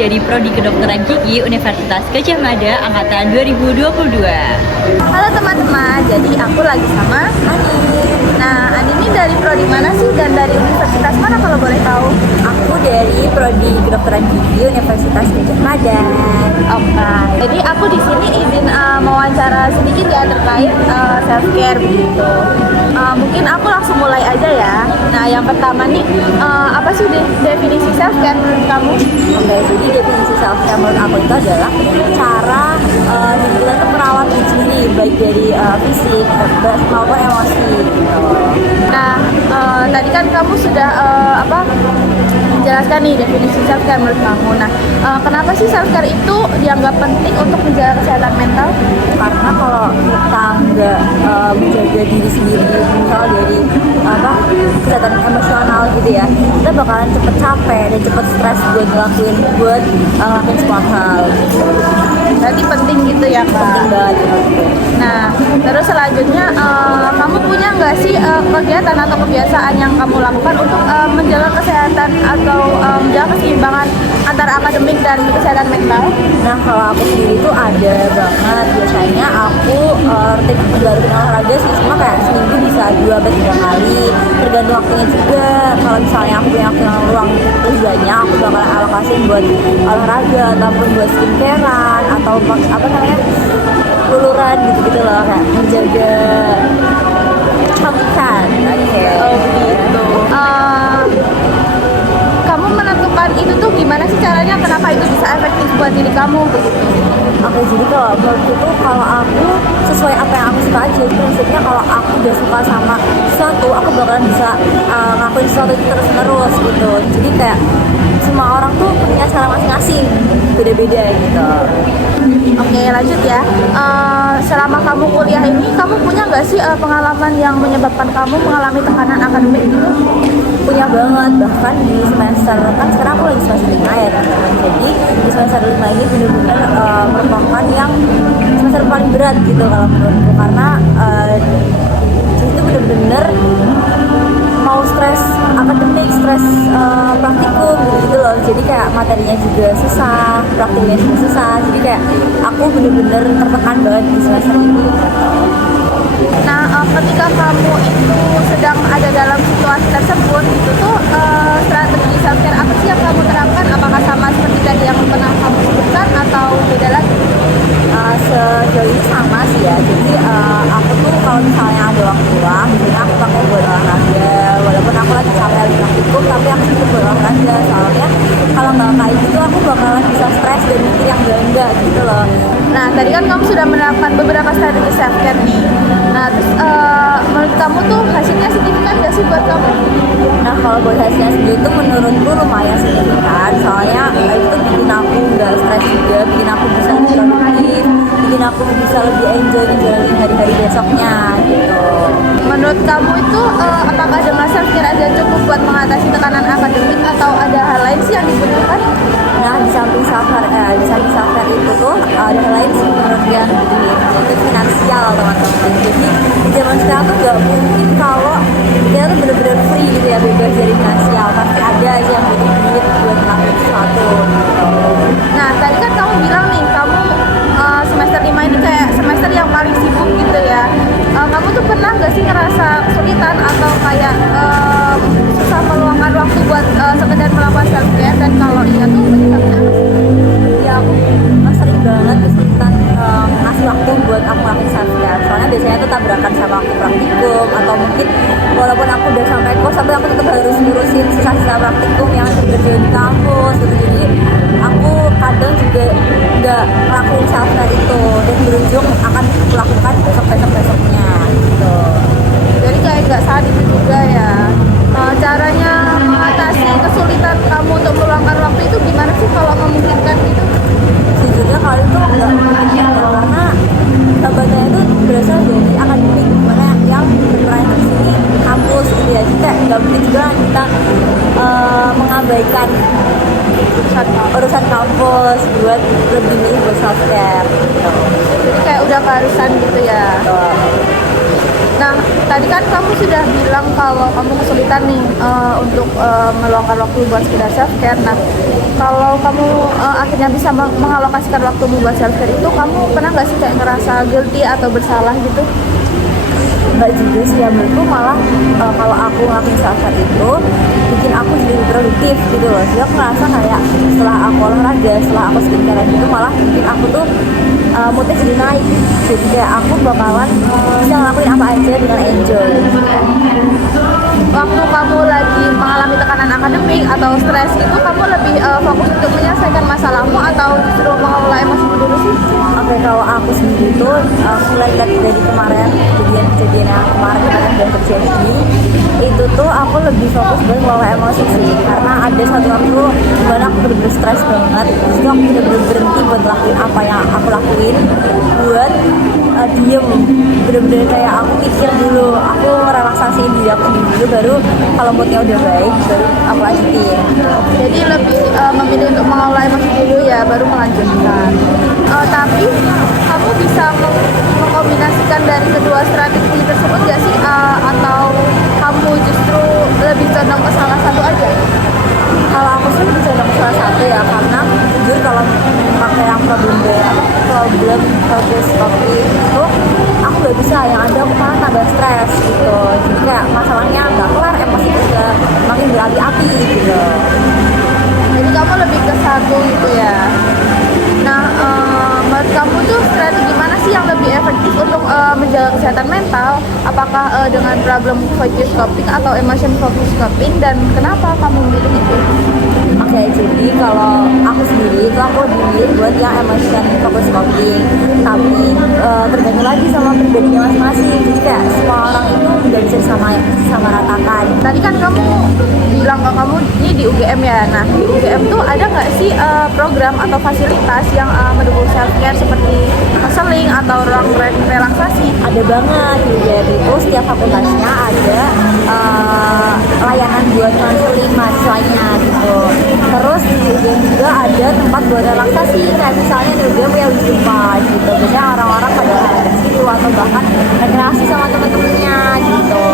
dari Prodi Kedokteran Gigi Universitas Gadjah Mada angkatan 2022. Halo teman-teman, jadi aku lagi sama Ani. Nah, Ani ini dari Prodi mana sih dan dari universitas mana kalau boleh tahu? Aku dari Prodi Kedokteran Gigi Universitas Gadjah Mada. Oke. Jadi aku di sini izin mewawancara sedikit ya terkait self care begitu. Mungkin aku langsung mulai aja ya. Nah, yang pertama nih, apa sih definisi self care menurut kamu? Oke, jadi definisi self care menurut aku itu adalah cara kita tuh merawat diri sendiri, baik dari fisik maupun emosi. Nah, tadi kan kamu sudah menjelaskan nih definisi self care menurut kamu. Nah, kenapa sih self care itu dianggap penting untuk menjaga kesehatan mental? Karena kalau kita nggak menjaga diri sendiri, misal dari kesehatan emosional gitu ya, kita bakalan cepet capek dan cepet stres buat ngelakuin semua hal. Berarti penting gitu ya, Kak? Penting banget gitu. Nah, terus selanjutnya kamu punya nggak sih kegiatan atau kebiasaan yang kamu lakukan untuk menjaga kesehatan atau menjaga keseimbangan antara akademik dan kesehatan mental? Nah, kalau aku sendiri tuh ada banget. Biasanya aku rutin olahraga sih, cuma kayak seminggu bisa 2-3 kali, tergantung waktunya juga. Kalau misalnya aku punya waktu yang luang terus banyak, aku bakal alokasiin buat olahraga ataupun buat skincarean atau luluran gitu-gitu loh, kayak menjaga kecantikan. Oh gitu. Kamu menentukan itu tuh gimana sih caranya? Kenapa itu bisa efektif buat diri kamu begitu? Oke, jadi kalau menurutku tuh kalau aku sesuai apa yang aku suka aja. Prinsipnya kalau aku udah suka sama sesuatu, aku bakalan bisa ngelakuin sesuatu itu terus-menerus gitu. Jadi kayak semua orang tuh punya cara masing-masing, beda-beda gitu. Oke, lanjut ya. Selama kamu kuliah ini, kamu punya nggak sih pengalaman yang menyebabkan kamu mengalami tekanan akademik gitu? Punya banget, bahkan di semester, kan sekarang aku lagi semester 5 ya teman-teman. Jadi di semester 5 ini benar-benar merupakan yang semester paling berat gitu kalau menurutku, karena itu benar-benar mau stres akademik, stres praktikum gitu loh. Jadi kayak materinya juga susah, praktiknya juga susah. Jadi kayak aku benar-benar tertekan banget di semester ini. Nah, ketika kamu itu sedang ada dalam situasi tersebut, itu tuh strategi self care apa sih yang kamu terapkan? Apakah sama seperti tadi yang pernah kamu sebutkan atau beda lagi? Sejauh ini sama sih ya. Jadi aku tuh kalau misalnya ada waktu luang, biasanya aku pakai buat olahraga. Walaupun aku lagi capek lagi praktikum, tapi aku tetap buat olahraga. Soalnya kalau nggak kayak gitu, aku bakalan bisa stres dan mikir yang enggak gitu loh. Nah, tadi kan kamu sudah menerapkan beberapa strategi self care nih. Nah, terus menurut kamu tuh hasilnya signifikan nggak sih buat kamu? Nah, kalau buat hasilnya sendiri itu menurutku lumayan signifikan. Soalnya itu bikin aku nggak stres juga, bikin aku bisa lebih produktif, bikin aku bisa lebih enjoy ngejalanin hari-hari besoknya gitu. Menurut kamu itu apakah dengan self care aja cukup buat mengatasi tekanan akademik atau ada hal lain sih yang dibutuhkan? Nah, di samping self care itu tuh ada hal lain sih menurut yang yaitu finansial teman-teman. Jadi di zaman sekarang tuh nggak mungkin kalau kita tuh benar-benar free gitu ya, bebas dari finansial. Pasti ada aja yang butuh duit buat ngelakuin sesuatu. Nah, tadi kan kamu bilang nih, kamu semester 5 ini kayak semester yang paling sibuk gitu ya. Kamu tuh pernah nggak sih ngerasa kesulitan atau kayak susah meluangkan waktu buat sekedar melakukan self care? Dan kalau iya tuh penyebabnya apa sih? Ya, aku sering banget kesulitan ngasih waktu buat aku ngelakuin self care. Soalnya biasanya tuh tabrakan sama aku praktikum, atau mungkin walaupun aku udah sampai kos, tapi aku tetap harus ngurusin sisa-sisa praktikum yang dikerjain di kampus gitu. Jadi aku kadang juga nggak ngelakuin self care itu, dan berujung akan melakukan besok-besoknya gitu. Jadi kayak nggak saat itu juga ya. Caranya mengatasi kesulitan kamu untuk meluangkan waktu itu gimana sih kalau memungkinkan gitu? Sejujurnya kalau itu nggak mungkin ya, karena sahabatnya itu berasal dari akademik, mana yang berperan di sini kampus gitu ya. Jadi kayak nggak mungkin juga kita mengabaikan urusan kampus buat lebih buat self care gitu. Jadi kayak udah keharusan gitu ya. Nah, tadi kan kamu sudah bilang kalau kamu kesulitan nih untuk meluangkan waktu buat sekedar self care. Nah, kalau kamu akhirnya bisa mengalokasikan waktumu buat self care itu, kamu pernah nggak sih kayak ngerasa guilty atau bersalah gitu? Nggak juga sih ya, menurutku malah kalau aku ngelakuin self care itu bikin aku jadi lebih produktif gitu loh. Jadi aku ngerasa kayak setelah aku olahraga, setelah aku skincare gitu, malah bikin aku tuh moodnya jadi naik. Jadi kayak aku bakalan bisa ngelakuin apa aja dengan enjoy. Waktu kamu lagi mengalami tekanan akademik atau stres itu, kamu lebih fokus untuk menyelesaikan masalahmu atau justru mengelola emosi dulu sih? Oke, kalau aku sendiri tuh mulai dari kemarin kejadian yang kemarin dan terjadi itu tuh aku lebih fokus buat ngelola emosi sih, karena ada satu waktu dimana aku bener-bener stres banget. Terus itu aku bener-bener berhenti buat ngelakuin apa yang aku lakuin, buat diem, bener-bener kayak aku mikir dulu, aku relaksasiin diri aku dulu, baru kalau moodnya udah baik baru aku lanjutin. Jadi lebih memilih untuk mengelola emosi dulu ya, baru melanjutkan. Tapi kamu bisa mengkombinasikan dari kedua strategi tersebut nggak sih? Atau kamu justru lebih condong ke salah satu aja? Kalau aku sih lebih condong ke salah satu ya, karena jujur kalau pakai yang problem focus topik itu aku nggak bisa, yang ada aku malah tambah stres gitu. Jadi kayak masalahnya nggak kelar, emosi juga makin berapi-api gitu. Jadi kamu lebih ke satu gitu ya. Nah, menurut kamu tuh strategi mana sih yang lebih efektif untuk menjaga kesehatan mental? Apakah dengan problem focus coping atau emotion focus coping, dan kenapa kamu memilih itu? Oke, jadi kalau aku sendiri itu aku lebih milih buat yang emotion focus coping, tapi tergantung lagi sama pribadinya masing-masing. Jadi kayak semua orang itu nggak bisa sama ratakan. Tadi kan kamu bilang ke kamu ini di UGM ya. Nah, di UGM tuh ada nggak sih program atau fasilitas yang mendukung self care seperti counseling atau ruang relaksasi? Ada banget di UGM itu, setiap fakultasnya ada layanan buat counseling mahasiswanya gitu. Terus di UGM juga ada tempat buat relaksasi, kayak misalnya di UGM punya wisdom park gitu. Biasanya orang-orang pada ke situ atau bahkan rekreasi sama temen-temennya gitu.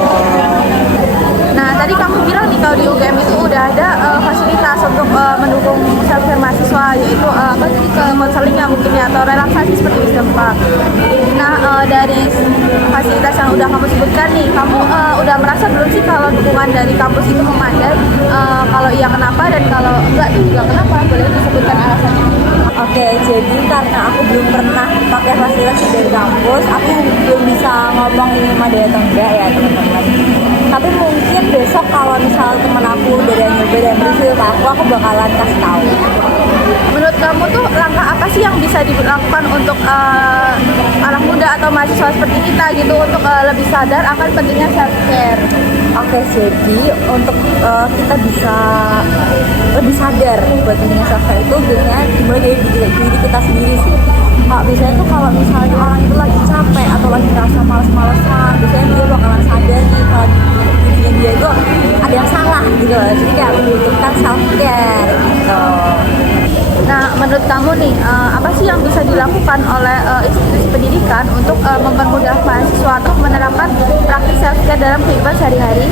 Nah, tadi kamu bilang nih kalau di UGM itu udah ada fasilitas untuk mendukung self care mahasiswa, yaitu apa sih, ke konselingnya mungkin ya, atau relaksasi seperti wisdom park. Nah, dari fasilitas yang udah kamu sebutkan nih, kamu udah merasa belum sih kalau dukungan dari kampus itu memadai? Kalau iya kenapa, dan kalau enggak tuh juga kenapa? Boleh disebutkan alasannya? Oke, jadi karena aku belum pernah pakai fasilitas dari kampus, aku belum bisa ngomong ini memadai atau enggak ya teman-teman. Tapi mungkin besok kalau misal temen aku dari yang nyoba dan review ke aku bakalan kasih tahu. Menurut kamu tuh langkah apa sih yang bisa dilakukan untuk anak muda atau mahasiswa seperti kita gitu untuk lebih sadar akan pentingnya self care? Oke, jadi untuk kita bisa lebih sadar buat pentingnya self care itu biasanya dimulai dari diri kita sendiri sih. Biasanya tuh kalau misalnya orang itu lagi capek atau lagi ngerasa males-malesan, biasanya dia bakalan sadar nih kalau dirinya dia itu ada yang salah gitu loh. Jadi kayak membutuhkan self care gitu. Nah, menurut kamu nih, apa sih yang bisa dilakukan oleh institusi pendidikan untuk mempermudah mahasiswa untuk menerapkan praktik self care dalam kehidupan sehari-hari?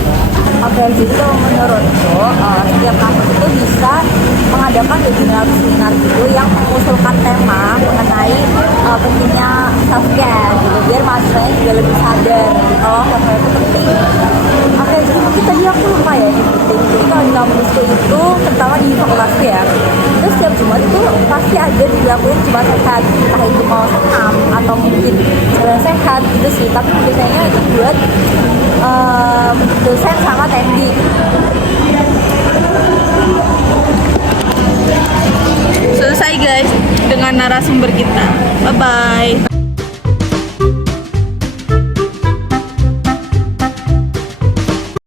Oke, jadi kalau menurutku setiap kampus itu bisa mengadakan webinar gitu yang mengusulkan tema mengenai pentingnya self care gitu, biar mahasiswanya juga lebih sadar kalau self care itu penting. Oke, jadi mungkin tadi aku lupa ya nyebutin. Jadi kalau di kampusku itu, terutama di fakultasku ya, itu setiap Jumat itu pasti ada dilakuin Jumat sehat, entah itu mau senam atau mungkin jalan sehat gitu sih. Tapi biasanya itu buat dosen sama tendi. Selesai guys dengan narasumber kita. Bye bye.